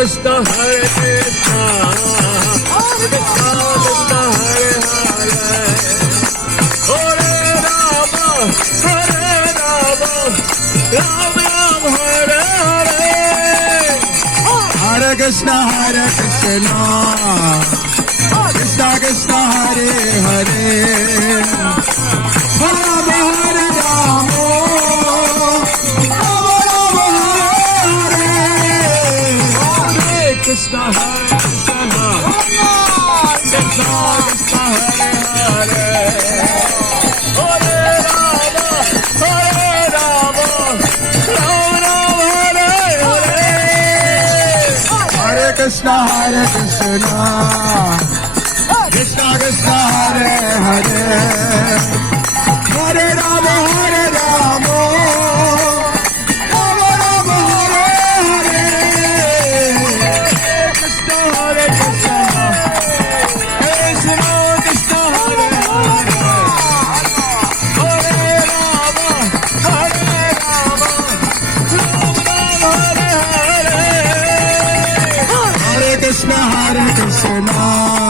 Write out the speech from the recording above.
Krishna Hare Krishna Krishna Krishna Hare Hare Hare Rama Ram Ram Hare Hare Hare Krishna Krishna Krishna Hare Hare Hare Hare Rama Krishna Hare Krishna Krishna Krishna Hare Hare Hare Rama Ram Ram Hare Hare Hare Krishna Krishna Krishna Hare Hare Hare Rama Hare Krishna